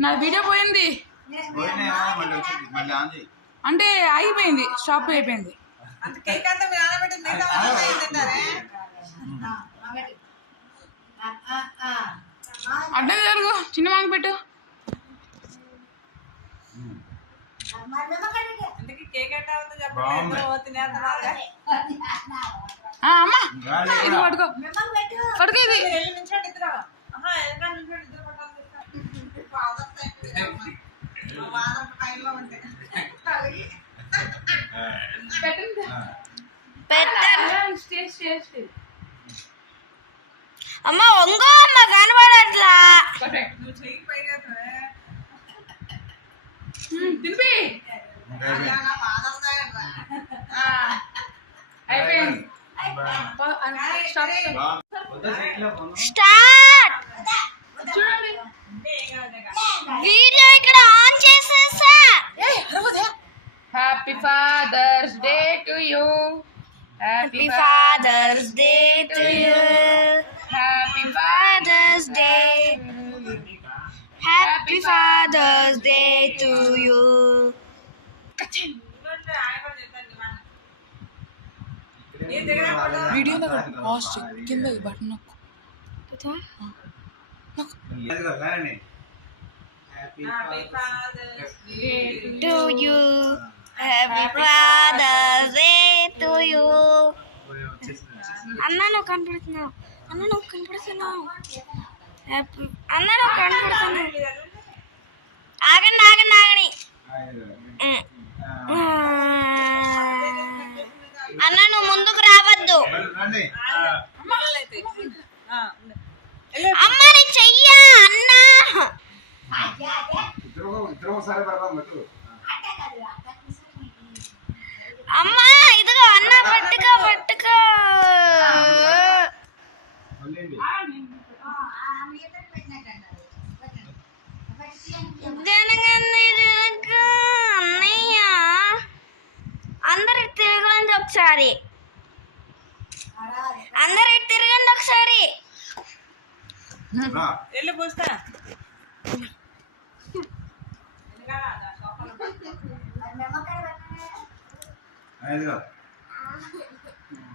నా వీడియో పోయింది అంటే ఆగిపోయింది, స్టాప్ అయిపోయింది. అడ్డం జరుగు, చిన్న మాంగ పెట్టు. అమ్మా ఇది పడుకో, పడుకో ఇది. అమ్మ ఒంగో అమ్మ కనబడట్లా. అయిపోయింది. స్టార్ట్. వీడియో ఇక్కడ ఆన్ చేసేసా. Happy father's day to you. Happy father's day to you. Happy father's day. Happy father's day to you. Video pause కింద బటన్ నొక్కు. To you. Happy father's day to you. అన్న నువ్వు కనపడుతున్నావు, అన్న నువ్వు కనపడుతున్నావు, అన్న నువ్వు కనపడుతున్నావు. ఆగండి ఆగండి ఆగండి. అన్న నువ్వు ముందుకు రావద్దు. అమ్మ నీ చెయ్యా అన్న. అమ్మా ఇదిగో అన్న పట్టుకో పట్టుకో. అన్నయ్య అందరు తిరగండి ఒకసారి, అందరు తిరగండి ఒకసారి. వెళ్ళి పోస్తా.